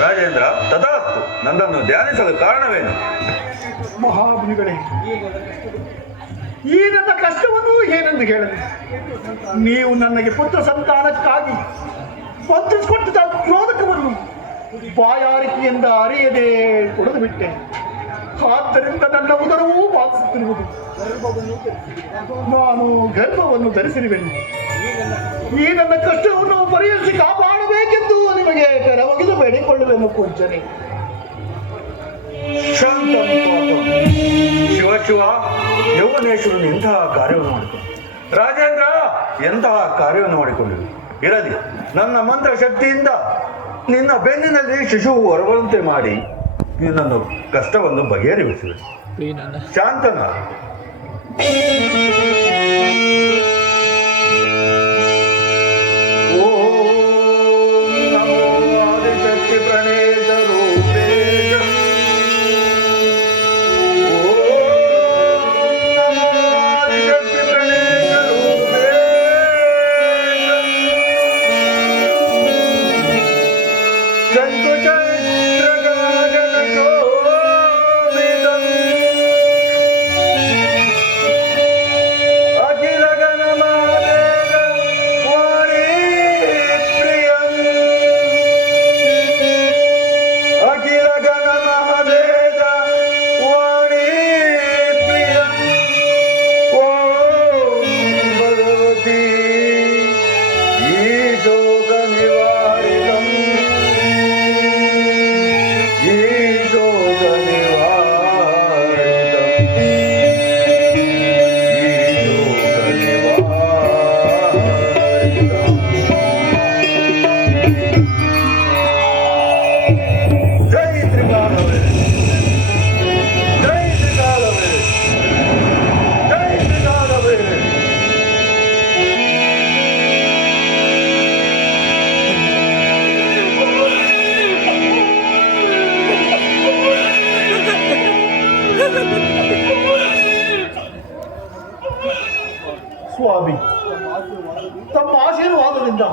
ರಾಜೇಂದ್ರ ತಥಾಸ್ತು. ನನ್ನನ್ನು ಧ್ಯಾನಿಸಲು ಕಾರಣವೇನು? ಮಹಾಮುನಿಗಳೇ, ಈ ನನ್ನ ಕಷ್ಟವನ್ನು ಏನೆಂದು ಹೇಳಲಿ? ನೀವು ನನಗೆ ಪುತ್ರ ಸಂತಾನಕ್ಕಾಗಿ ಪಂಚಿಸಿಕೊಟ್ಟಿದ್ದ ಕ್ರೋಧಕವನ್ನು ಬಾಯಾರಿಕೆಯಿಂದ ಅರಿಯದೆ ಕುಡಿದು ಬಿಟ್ಟೆ. ಆದ್ದರಿಂದ ನನ್ನ ಉದರವೂ ಬಾಧಿಸುತ್ತಿರುವುದು. ನಾನು ಗರ್ಭವನ್ನು ಧರಿಸಿರುವೆನು. ಈ ನನ್ನ ಕಷ್ಟವನ್ನು ಪರಿಹರಿಸಿ ಕಾಪಾಡಬೇಕೆಂದು ನಿಮಗೆ ಕರವಗಿದು ಬೇಡಿಕೊಳ್ಳುವೆನು ಪೂಜ್ಯನೇ. ಶಿವ ಶಿವ, ಯೌವನೇಶ್ವರನು ಎಂತಹ ಕಾರ್ಯವನ್ನು ಮಾಡಿಕೊಂಡು, ರಾಜೇಂದ್ರ ಎಂತಹ ಕಾರ್ಯವನ್ನು ಮಾಡಿಕೊಂಡಿರು. ಇರಲಿ, ನನ್ನ ಮಂತ್ರ ಶಕ್ತಿಯಿಂದ ನಿನ್ನ ಬೆನ್ನಿನಲ್ಲಿ ಶಿಶುವು ಹೊರಬರುವಂತೆ ಮಾಡಿ ನಿನ್ನನ್ನು ಕಷ್ಟವನ್ನು ಬಗೆಹರಿಸುವೆ. ಶಾಂತನ ಸ್ವಾಮಿ, ತಮ್ಮ ಆಶೀರ್ವಾದದಿಂದ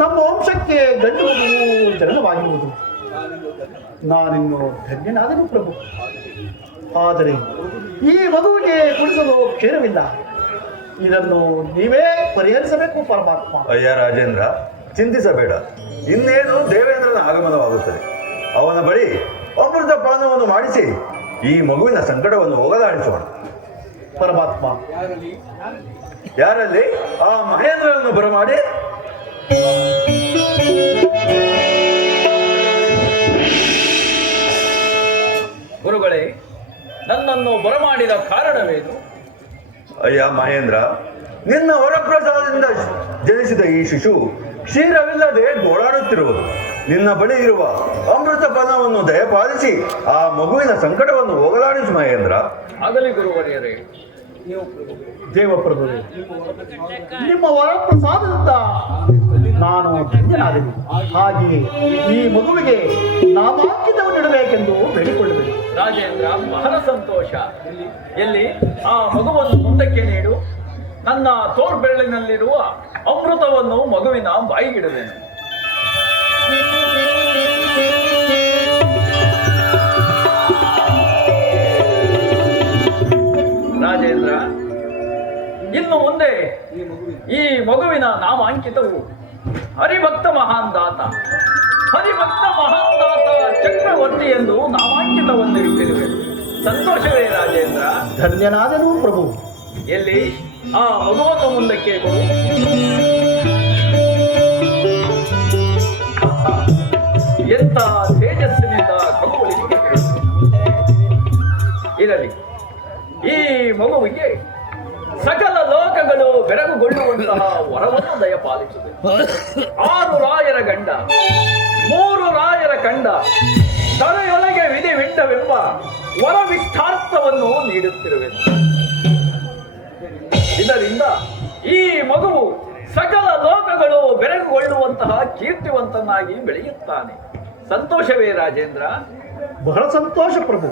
ನಮ್ಮ ವಂಶಕ್ಕೆ ಗಂಡು ಮಗುವು ಜನನವಾಗಿರುವುದು ನಾನಿನ್ನು ಧನ್ಯನಾದನು ಪ್ರಭು. ಆದರೆ ಈ ಮಗುವಿಗೆ ಕುಡಿಸಲು ಕ್ಷೀರವಿಲ್ಲ. ಇದನ್ನು ನೀವೇ ಪರಿಹರಿಸಬೇಕು ಪರಮಾತ್ಮ. ಅಯ್ಯ ರಾಜೇಂದ್ರ, ಚಿಂತಿಸಬೇಡ. ಇನ್ನೇನು ದೇವೇಂದ್ರನ ಆಗಮನವಾಗುತ್ತದೆ. ಅವನ ಬಳಿ ಅಮೃತ ಪಾನವನ್ನು ಮಾಡಿಸಿ ಈ ಮಗುವಿನ ಸಂಕಟವನ್ನು ಹೋಗಲಾಡಿಸೋಣ. ಪರಮಾತ್ಮ, ಯಾರಲ್ಲಿ ಆ ಮಹೇಂದ್ರನನ್ನು ಬರಮಾಡಿ ಗುರುಗಳೇ, ನನ್ನನ್ನು ಬರಮಾಡಿದ ಕಾರಣವೇನು? ಅಯ್ಯ ಮಹೇಂದ್ರ, ನಿನ್ನ ವರಪ್ರಸಾದದಿಂದ ಜನಿಸಿದ ಈ ಶಿಶು ಕ್ಷೀರವಿಲ್ಲದೆ ಗೋಳಾಡುತ್ತಿರುವುದು. ನಿನ್ನ ಬಳಿ ಇರುವ ಅಮೃತ ಪಾನವನ್ನು ದಯಪಾಲಿಸಿ ಆ ಮಗುವಿನ ಸಂಕಟವನ್ನು ಹೋಗಲಾಡಿಸು ಮಹೇಂದ್ರ. ಆಗಲಿ ಗುರುವರಿಯರೇ. ದೇವಪ್ರಭು, ನಿಮ್ಮ ವರಪ್ರಸಾದದಿಂದ ನಾನು ಧನ್ಯನಾದೆನು. ಹಾಗೆಯೇ ಈ ಮಗುವಿಗೆ ನಾಮಾಂಕಿತವನ್ನು ಇಡಬೇಕೆಂದು ಬೇಡಿಕೊಳ್ಳಬೇಕು. ರಾಜೇಂದ್ರ, ಬಹಳ ಸಂತೋಷ. ಎಲ್ಲಿ ಆ ಮಗುವನ್ನು ಮುಂದಕ್ಕೆ ನೀಡು. ನನ್ನ ತೋರ್ಬೆರಳಿನಲ್ಲಿರುವ ಅಮೃತವನ್ನು ಮಗುವಿನ ಬಾಯಿಗಿಡುವೆನು. ರಾಜೇಂದ್ರ, ಇನ್ನು ಮುಂದೆ ಈ ಮಗುವಿನ ನಾಮಾಂಕಿತವು ಹರಿಭಕ್ತ ಮಹಾನ್ ದಾತ, ಹರಿಭಕ್ತ ಮಹಾನ್ ದಾತ ಚಕ್ರವರ್ತಿ ಎಂದು ನಾಮಾಂಕಿತವನ್ನು ಇಟ್ಟಿರುವೆ. ಸಂತೋಷವೇ ರಾಜೇಂದ್ರ? ಧನ್ಯನಾದನು ಪ್ರಭು. ಎಲ್ಲಿ ಆ ಮಗುವನ್ನು ಮುಂದಕ್ಕೆ ಕೊಡು. ಎಂತ ತೇಜಸ್ಸಿನಿಂದ ಕಂಗೊಳಿಸಿದೆ. ಇರಲಿ, ಈ ಮಗುವಿಗೆ ಸಕಲ ಲೋಕಗಳು ಬೆರಗುಗೊಳ್ಳುವಂತಹ ವರವನ್ನು ದಯಪಾಲಿಸಿದೆ. 6 ರಾಯರ ಗಂಡ, 3 ರಾಯರ ಕಂಡ, ತಲೆಯೊಳಗೆ ವಿಧಿವಿಂಡವೆಂಬ ವರವಿಷ್ಠಾರ್ಥವನ್ನು ನೀಡುತ್ತಿರುವೆ. ಇದರಿಂದ ಈ ಮಗುವು ಸಕಲ ಲೋಕಗಳು ಬೆರಗುಗೊಳ್ಳುವಂತಹ ಕೀರ್ತಿವಂತನಾಗಿ ಬೆಳೆಯುತ್ತಾನೆ. ಸಂತೋಷವೇ ರಾಜೇಂದ್ರ? ಬಹಳ ಸಂತೋಷ ಪ್ರಭು.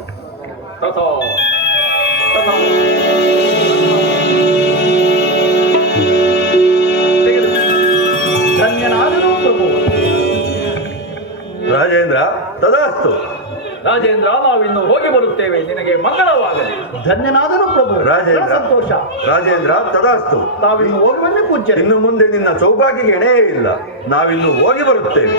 ತಥೋ ತಥೋ. ಧನ್ಯನಾದ ಧನ್ಯನಾದನು ಪ್ರಭು. ರಾಜೇಂದ್ರ ತದಾಸ್ತು. ರಾಜೇಂದ್ರ ನಾವಿನ್ನು ಹೋಗಿ ಬರುತ್ತೇವೆ, ನಿನಗೆ ಮಂಗಳವಾಗಲಿ. ಧನ್ಯನಾದನು ಪ್ರಭು. ರಾಜೇಂದ್ರ. ಬಹಳ ಸಂತೋಷ. ರಾಜೇಂದ್ರ ತದಾಸ್ತು. ತಾವಿನ್ನು ಹೋಗಿ ಬನ್ನಿ ಪೂಜ್ಯರೇ. ಇನ್ನು ಮುಂದೆ ನಿನ್ನ ಸೌಭಾಗ್ಯಕ್ಕೆ ಎಣೆಯೇ ಇಲ್ಲ. ನಾವಿನ್ನು ಹೋಗಿ ಬರುತ್ತೇವೆ.